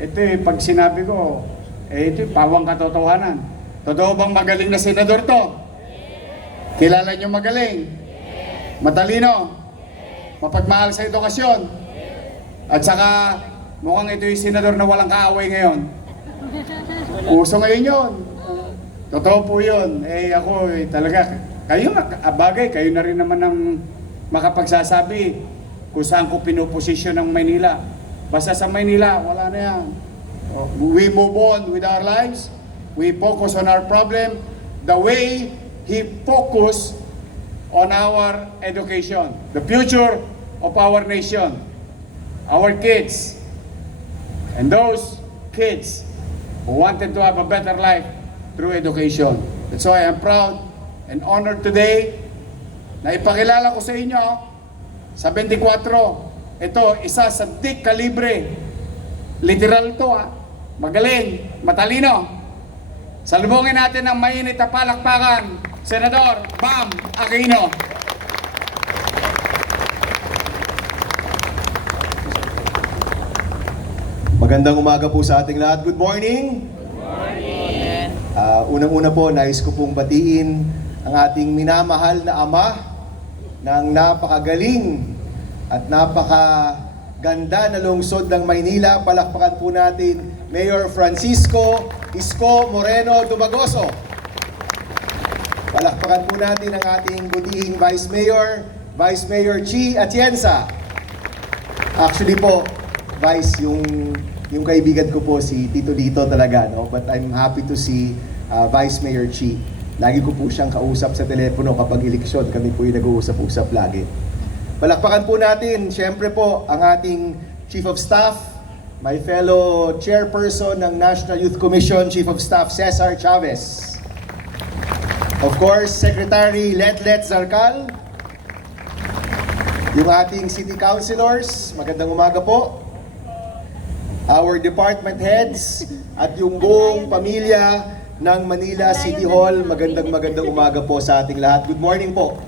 ito pag sinabi ko, ito pawang katotohanan. Totoo bang magaling na senador to? Kilala niyo magaling? Matalino? Mapagmahal sa edukasyon? At saka, mukhang ito yung senador na walang kaaway ngayon. Uso ngayon yun. Totoo po yun. Ako talaga, kayo bagay, kayo na rin naman ang makapagsasabi kung saan ko pinuposisyon ng Maynila. Basta sa Maynila, wala na yan. We move on with our lives. We focus on our problem the way he focused on our education, the future of our nation, our kids, and those kids who wanted to have a better life through education. That's why I'm proud and honored today na ipakilala ko sa inyo sa 24. Ito, isa sa thick calibre. Literal to Magaling, matalino. Salubungin natin ang mainit na palakpakan, Senador Bam Aquino. Magandang umaga po sa ating lahat. Good morning! Good morning! Unang-una po, nais ko pong batiin ang ating minamahal na ama ng napakagaling at napakaganda na lungsod ng Maynila. Palakpakan po natin Mayor Francisco Isko Moreno Dumagoso. Palakpakan po natin ang ating butihing Vice Mayor Chi Atienza. Actually po, Vice, yung kaibigan ko po si Tito Lito talaga, no? But I'm happy to see Vice Mayor Chi. Lagi ko po siyang kausap sa telepono kapag eleksyon. Kami po yung nag-uusap-usap lagi. Palakpakan po natin, syempre po, ang ating Chief of Staff, my fellow Chairperson ng National Youth Commission, Chief of Staff Cesar Chavez. Of course, Secretary Letlet Zarcal, yung ating City Councilors, magandang umaga po. Our department heads at yung buong pamilya ng Manila City Hall, magandang umaga po sa ating lahat. Good morning po.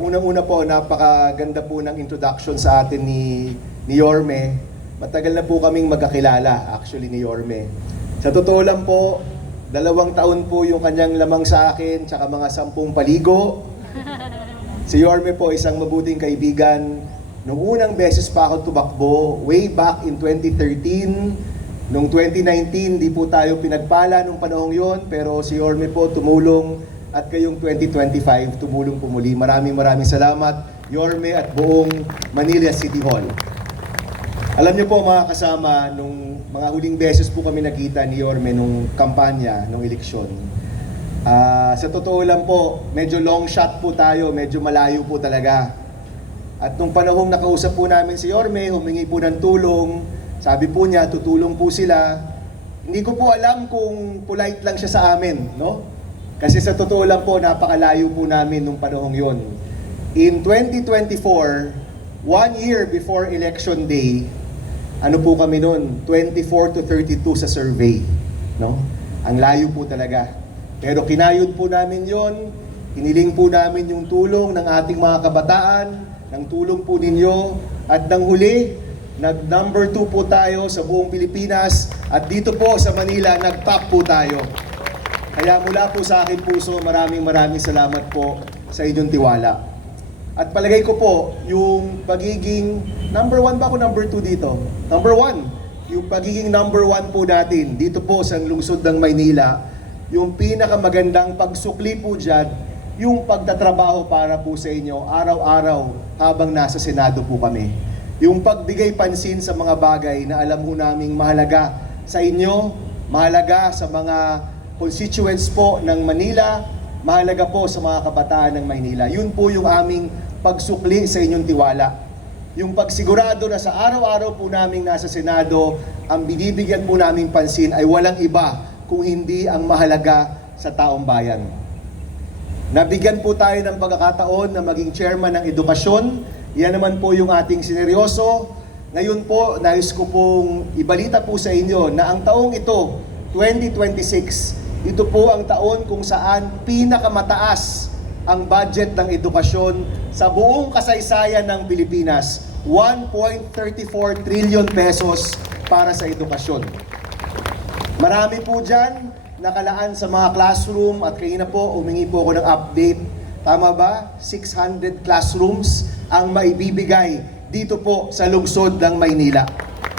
Unang-una po, napakaganda po ng introduction sa atin ni Yorme. Matagal na po kaming magkakilala, actually, ni Yorme. Sa totoo lang po, 2 taon po yung kanyang lamang sa akin, tsaka mga 10 paligo. Si Yorme po, isang mabuting kaibigan. Nung unang beses pa ako tumakbo, way back in 2013, nung 2019, di po tayo pinagpala nung panahong yon, pero si Yorme po tumulong at kayong 2025, tumulong po muli. Maraming salamat, Yorme at buong Manila City Hall. Alam niyo po mga kasama, nung mga huling beses po kami nakita ni Yorme nung kampanya, nung eleksyon. Sa totoo lang po, medyo long shot po tayo, medyo malayo po talaga. At nung panahong nakausap po namin si Yorme, humingi po ng tulong, sabi po niya, tutulong po sila. Hindi ko po alam kung polite lang siya sa amin, no? Kasi sa totoo lang po, napakalayo po namin nung panahong yon. In 2024, 1 year before election day, ano po kami noon? 24 to 32 sa survey, no? Ang layo po talaga. Pero kinayod po namin yon, hiniling po namin yung tulong ng ating mga kabataan, ng tulong po ninyo, at ng huli, nag-number 2 po tayo sa buong Pilipinas, at dito po sa Manila, nag-top po tayo. Kaya mula po sa akin puso, maraming salamat po sa inyong tiwala. At palagay ko po, yung pagiging, number 1 ba ako number 2 dito? Number 1, yung pagiging number 1 po natin, dito po sa lungsod ng Maynila, yung pinakamagandang pagsukli po dyan, yung pagtatrabaho para po sa inyo araw-araw habang nasa Senado po kami. Yung pagbigay pansin sa mga bagay na alam mo naming mahalaga sa inyo, mahalaga sa mga constituents po ng Manila, mahalaga po sa mga kabataan ng Maynila. Yun po yung aming pagsukli sa inyong tiwala. Yung pagsigurado na sa araw-araw po naming nasa Senado, ang binibigyan po naming pansin ay walang iba kung hindi ang mahalaga sa taong bayan. Nabigyan po tayo ng pagkakataon na maging chairman ng edukasyon. Yan naman po yung ating sineryoso. Ngayon po, nais ko pong ibalita po sa inyo na ang taong ito, 2026, ito po ang taon kung saan pinakamataas ang budget ng edukasyon sa buong kasaysayan ng Pilipinas. 1.34 trillion pesos para sa edukasyon. Marami po dyan nakalaan sa mga classroom at kanina po humingi po ako ng update. Tama ba? 600 classrooms ang maibibigay dito po sa lungsod ng Maynila.